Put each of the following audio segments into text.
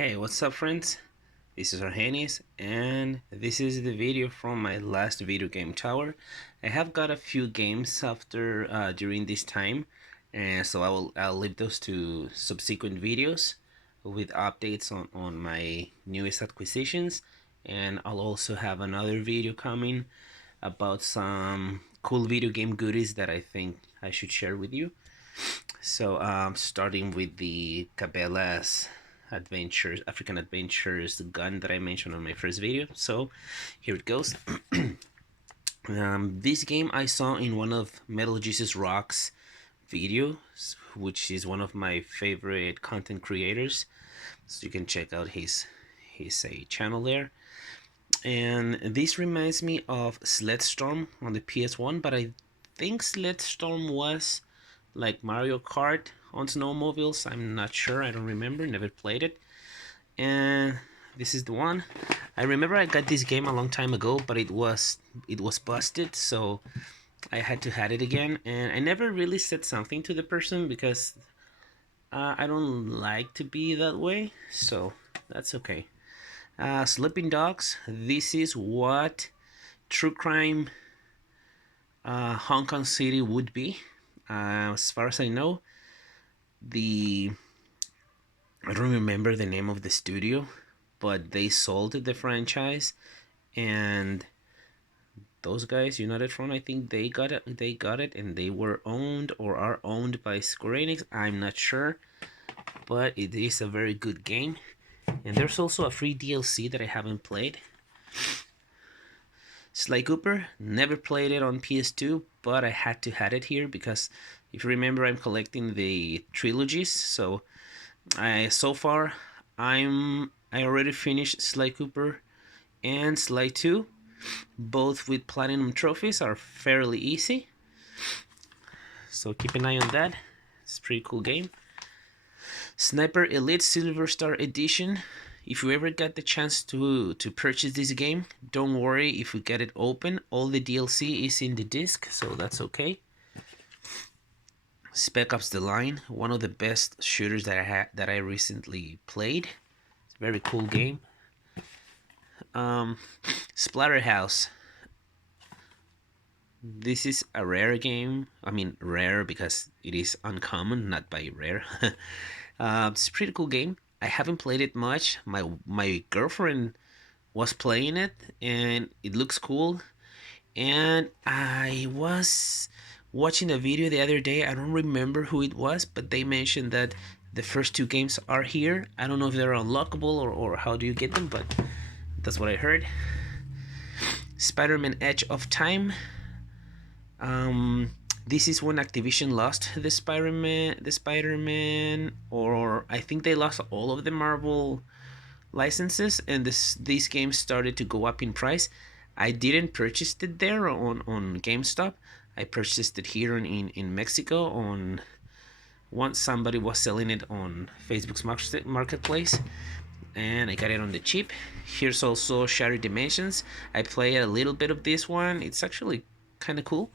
Hey, what's up friends? This is Argenis and this is the video from my last video game tower. I have got a few games after during this time, and so I'll leave those to subsequent videos with updates on my newest acquisitions, and I'll also have another video coming about some cool video game goodies that I think I should share with you. So starting with the Cabela's Adventures, African Adventures gun that I mentioned on my first video. So here it goes. This game I saw in one of Metal Jesus Rock's videos, which is one of my favorite content creators. So you can check out his channel there. And this reminds me of Sledstorm on the PS1, but I think Sledstorm was like Mario Kart on snowmobiles. I'm not sure, I don't remember, never played it. And this is the one. I remember I got this game a long time ago, but it was busted, so I had to have it again. And I never really said something to the person because I don't like to be that way, so that's okay. Sleeping Dogs. This is what true crime Hong Kong City would be. As far as I know, I don't remember the name of the studio, but they sold the franchise, and those guys, United Front, I think they got it, and they were owned or are owned by Square Enix. I'm not sure, but it is a very good game. And there's also a free DLC that I haven't played. Sly Cooper, never played it on PS2, but I had to have it here because if you remember, I'm collecting the trilogies. So so far I already finished Sly Cooper and Sly 2, both with platinum trophies, are fairly easy. So keep an eye on that. It's a pretty cool game. Sniper Elite Silver Star Edition. If you ever get the chance to purchase this game, don't worry if you get it open. All the DLC is in the disc, so that's okay. Spec Ops the Line, one of the best shooters that I recently played. It's a very cool game. Splatterhouse. This is a rare game. I mean rare because it is uncommon, not by rare. It's a pretty cool game. I haven't played it much. My girlfriend was playing it and it looks cool. And I was watching a video the other day. I don't remember who it was, but they mentioned that the first two games are here. I don't know if they're unlockable or how do you get them, but that's what I heard. Spiderman Edge of Time. This is when Activision lost the Spider-Man, or I think they lost all of the Marvel licenses, and these games started to go up in price. I didn't purchase it there on GameStop. I purchased it here in Mexico once somebody was selling it on Facebook's marketplace, and I got it on the cheap. Here's also Shattered Dimensions. I played a little bit of this one. It's actually kind of cool.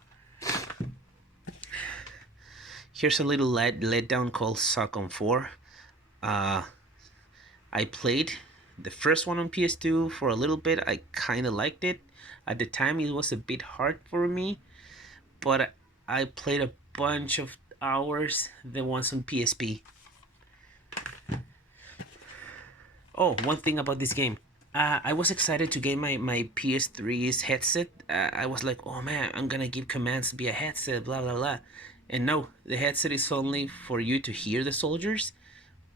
Here's a little letdown called Socom 4. I played the first one on PS2 for a little bit. I kind of liked it. At the time, it was a bit hard for me, but I played a bunch of hours the ones on PSP. Oh, one thing about this game. I was excited to get my PS3's headset. I was like, oh man, I'm gonna give commands via headset, blah blah blah. And no, the headset is only for you to hear the soldiers,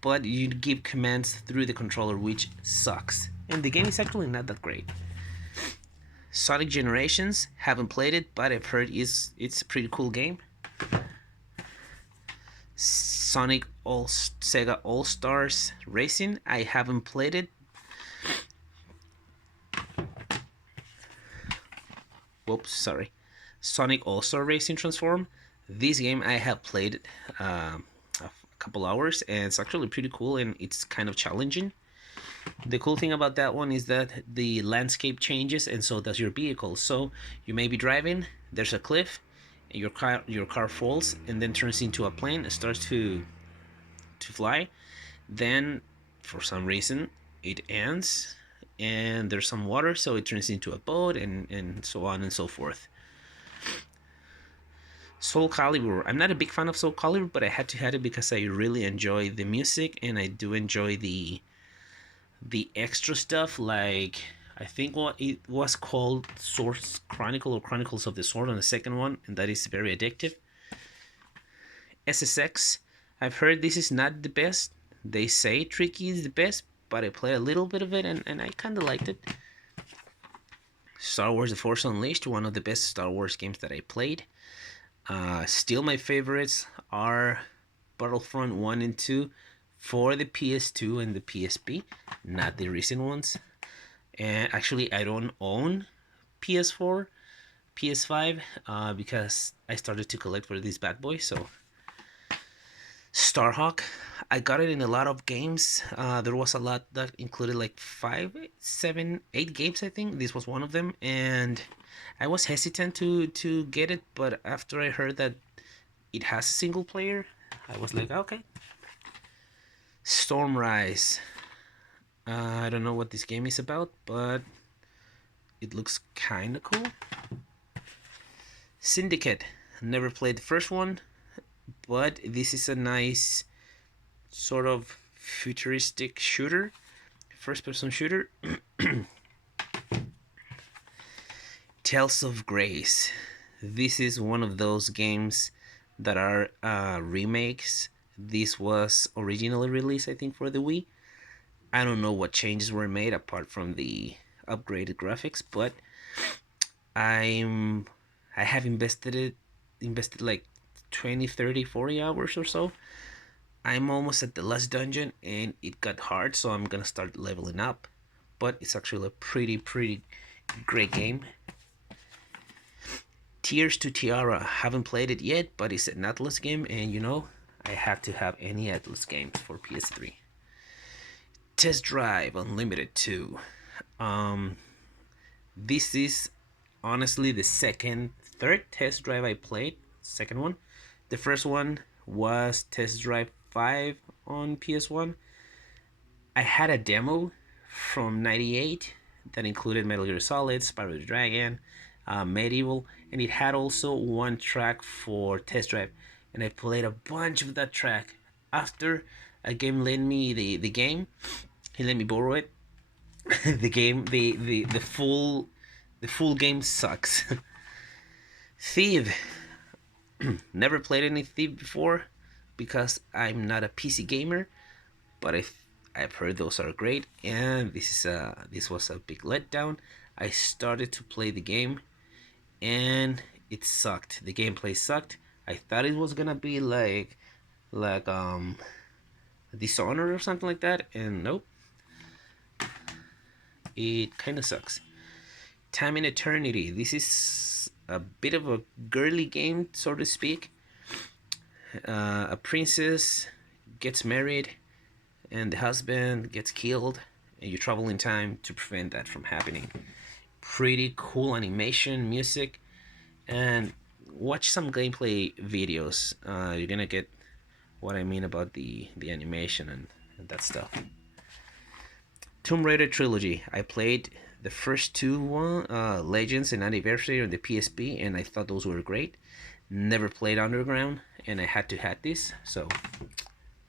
but you give commands through the controller, which sucks. And the game is actually not that great. Sonic Generations, haven't played it, but I've heard it's a pretty cool game. Sega All-Stars Racing, I haven't played it. Whoops, sorry. Sonic All-Star Racing Transform. This game I have played a couple hours, and it's actually pretty cool, and it's kind of challenging. The cool thing about that one is that the landscape changes, and so does your vehicle. So you may be driving, there's a cliff, and your car falls and then turns into a plane and starts to fly. Then for some reason it ends, and there's some water, so it turns into a boat, and so on and so forth. Soul Calibur. I'm not a big fan of Soul Calibur, but I had to have it because I really enjoy the music, and I do enjoy the extra stuff. Like, I think what it was called Source Chronicle or Chronicles of the Sword on the second one, and that is very addictive. SSX. I've heard this is not the best. They say Tricky is the best, but I played a little bit of it, and I kind of liked it. Star Wars The Force Unleashed, one of the best Star Wars games that I played. Still my favorites are Battlefront 1 and 2 for the PS2 and the PSP, not the recent ones. And actually, I don't own PS4, PS5, because I started to collect for this bad boy. So, Starhawk, I got it in a lot of games. There was a lot that included like 5, 7, 8 games, I think. This was one of them, and I was hesitant to get it, but after I heard that it has a single player, I was like, okay. Stormrise. I don't know what this game is about, but it looks kind of cool. Syndicate. Never played the first one, but this is a nice sort of futuristic shooter, first-person shooter. Tales of Grace. This is one of those games that are remakes. This was originally released, I think, for the Wii. I don't know what changes were made apart from the upgraded graphics, but I have invested like 20, 30, 40 hours or so. I'm almost at the last dungeon, and it got hard, so I'm gonna start leveling up. But it's actually a pretty great game. Tears to Tiara. Haven't played it yet, but it's an Atlas game, and you know, I have to have any Atlas games for PS3. Test Drive Unlimited 2. This is honestly the third Test Drive I played. Second one. The first one was Test Drive 5 on PS1. I had a demo from '98 that included Metal Gear Solid, Spyro the Dragon, Medieval, and it had also one track for Test Drive, and I played a bunch of that track. After a game lent me the game, he let me borrow it. The full game sucks. Thief. Never played any Thief before because I'm not a PC gamer, but I've heard those are great, and this was a big letdown. I started to play the game, and it sucked. The gameplay sucked. I thought it was gonna be like Dishonored or something like that, and nope. It kind of sucks. Time in Eternity. This is a bit of a girly game, so to speak. A princess gets married, and the husband gets killed, and you travel in time to prevent that from happening. Pretty cool animation, music, and watch some gameplay videos. You're gonna get what I mean about the animation and that stuff. Tomb Raider Trilogy. I played the first two Legends and Anniversary on the PSP, and I thought those were great. Never played Underground, and I had to have this, so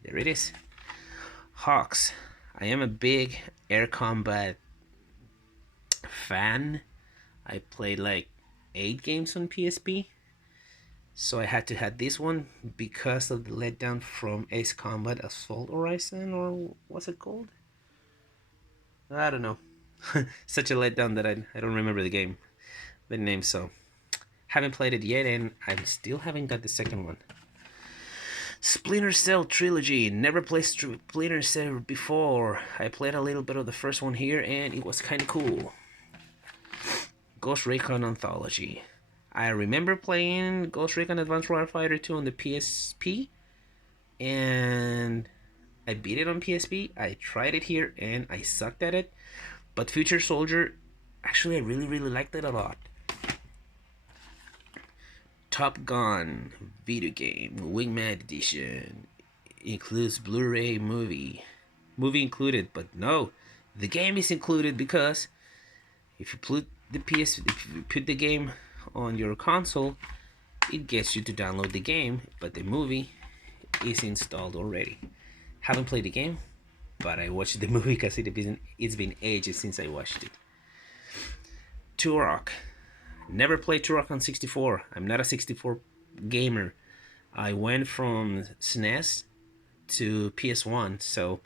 there it is. Hawks. I am a big air combat fan. I played like 8 games on PSP, so I had to have this one because of the letdown from Ace Combat Assault Horizon, or what's it called? I don't know. Such a letdown that I don't remember the name, so haven't played it yet, and I still haven't got the second one. Splinter Cell Trilogy. Never played Splinter Cell before. I played a little bit of the first one here, and it was kind of cool. Ghost Recon Anthology. I remember playing Ghost Recon Advanced Warfighter 2 on the PSP, and I beat it on PSP. I tried it here, and I sucked at it. But Future Soldier, actually, I really liked it a lot. Top Gun video game, Wingman Edition, includes Blu-ray movie. movie included. But no, the game is included because if you put if you put the game on your console, it gets you to download the game, but the movie is installed already. Haven't played the game, but I watched the movie because it's been ages since I watched it. Turok. Never played Turok on 64. I'm not a 64 gamer. I went from SNES to PS1, so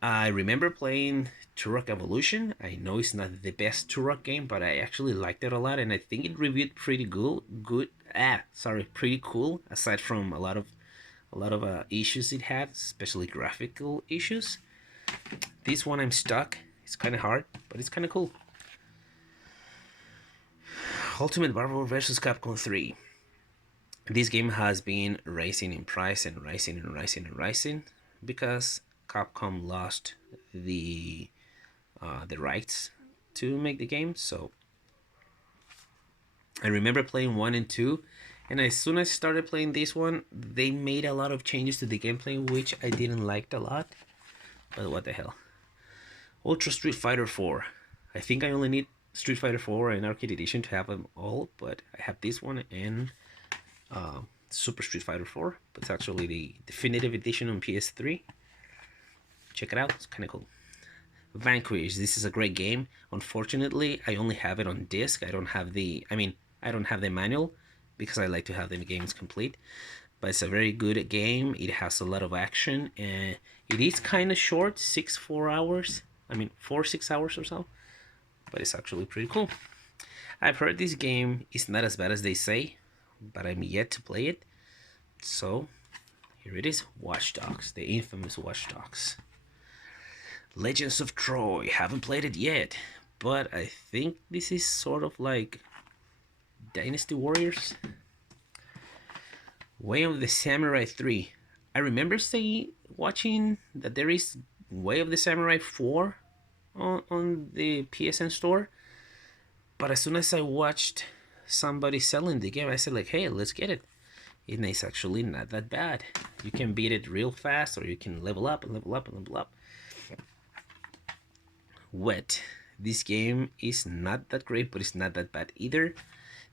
I remember playing Turok Evolution. I know it's not the best Turok game, but I actually liked it a lot, and I think it reviewed pretty pretty cool. Aside from a lot of issues it had, especially graphical issues. This one I'm stuck. It's kind of hard, but it's kind of cool. Ultimate Barber vs. Capcom 3. This game has been rising in price and rising and rising and rising because Capcom lost the rights to make the game. So I remember playing 1 and 2, and as soon as I started playing this one, they made a lot of changes to the gameplay, which I didn't like a lot. But what the hell. Ultra Street Fighter 4. I think I only need Street Fighter 4 and Arcade Edition to have them all, but I have this one and Super Street Fighter 4. But it's actually the definitive edition on PS3. Check it out, it's kind of cool. Vanquish, this is a great game. Unfortunately, I only have it on disc. I don't have the manual because I like to have the games complete. But it's a very good game. It has a lot of action and it is kind of short, 4 hours. 6 hours or so. But it's actually pretty cool. I've heard this game is not as bad as they say, but I'm yet to play it. So here it is, Watch Dogs, the infamous Watch Dogs. Legends of Troy, haven't played it yet, but I think this is sort of like Dynasty Warriors. Way of the Samurai 3. I remember watching that there is Way of the Samurai 4 on the PSN store, but as soon as I watched somebody selling the game, I said like, hey, let's get it. And it's actually not that bad. You can beat it real fast, or you can level up and level up and level up. Wet. This game is not that great, but it's not that bad either.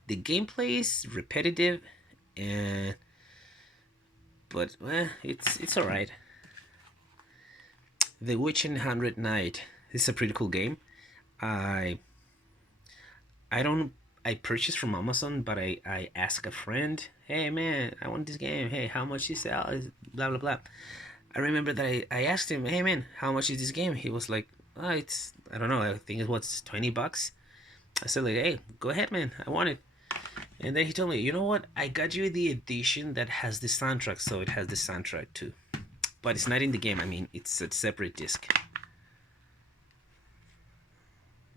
The gameplay is repetitive, but it's alright. The Witch and 100 Knight. This is a pretty cool game. I purchased from Amazon, but I asked a friend, hey man, I want this game. Hey, how much is it? Blah blah blah. I remember that I asked him, hey man, how much is this game? He was like, oh, it's, I don't know, I think it was $20. I said like, hey, go ahead man, I want it. And then he told me, you know what, I got you the edition that has the soundtrack, so it has the soundtrack too. But it's not in the game, it's a separate disc.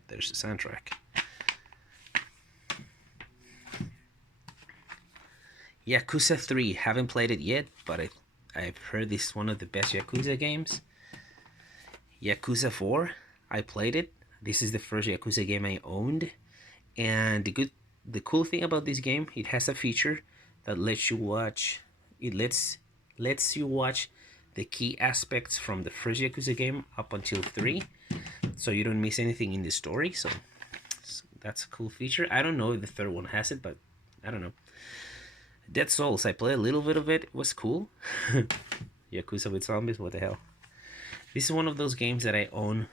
There's the soundtrack. Yakuza 3, haven't played it yet, but I've heard this is one of the best Yakuza games. Yakuza 4, I played it. This is the first Yakuza game I owned. And the cool thing about this game, it has a feature that lets you watch the key aspects from the first Yakuza game up until 3. So you don't miss anything in the story. So that's a cool feature. I don't know if the third one has it, but I don't know. Dead Souls, I played a little bit of it. It was cool. Yakuza with zombies, what the hell. This is one of those games that I own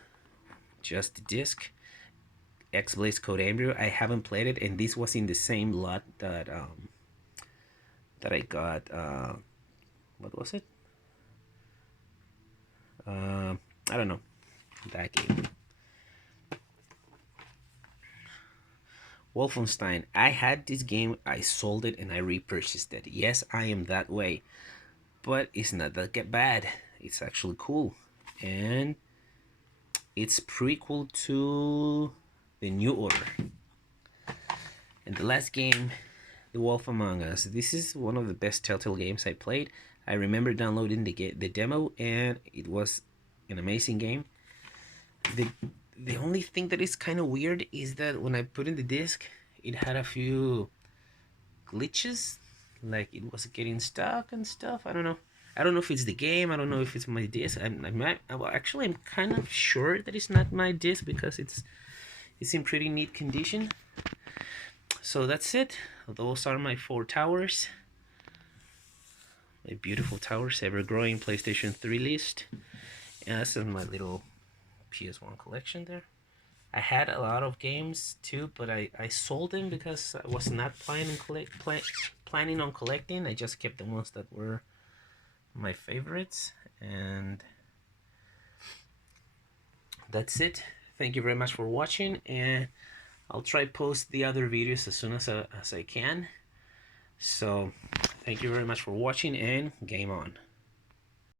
just the disc. X-Blaze Code Embryo, I haven't played it, and this was in the same lot that I got, what was it? I don't know, that game. Wolfenstein, I had this game, I sold it, and I repurchased it. Yes, I am that way, but it's not that bad. It's actually cool, and it's prequel to the New Order. And the last game, The Wolf Among Us. This is one of the best Telltale games I played. I remember downloading the demo, and it was an amazing game. The only thing that is kind of weird is that when I put in the disc, it had a few glitches, like it was getting stuck and stuff. I don't know. I don't know if it's the game. I don't know if it's my disc. Well, actually, I'm kind of sure that it's not my disc because it's in pretty neat condition. So that's it. Those are my 4 towers. My beautiful towers, ever-growing PlayStation 3 list. And this is my little PS1 collection there. I had a lot of games too, but I sold them because I was not planning on collecting. I just kept the ones that were my favorites, and that's it. Thank you very much for watching, and I'll try post the other videos as soon as I can. So thank you very much for watching, and game on.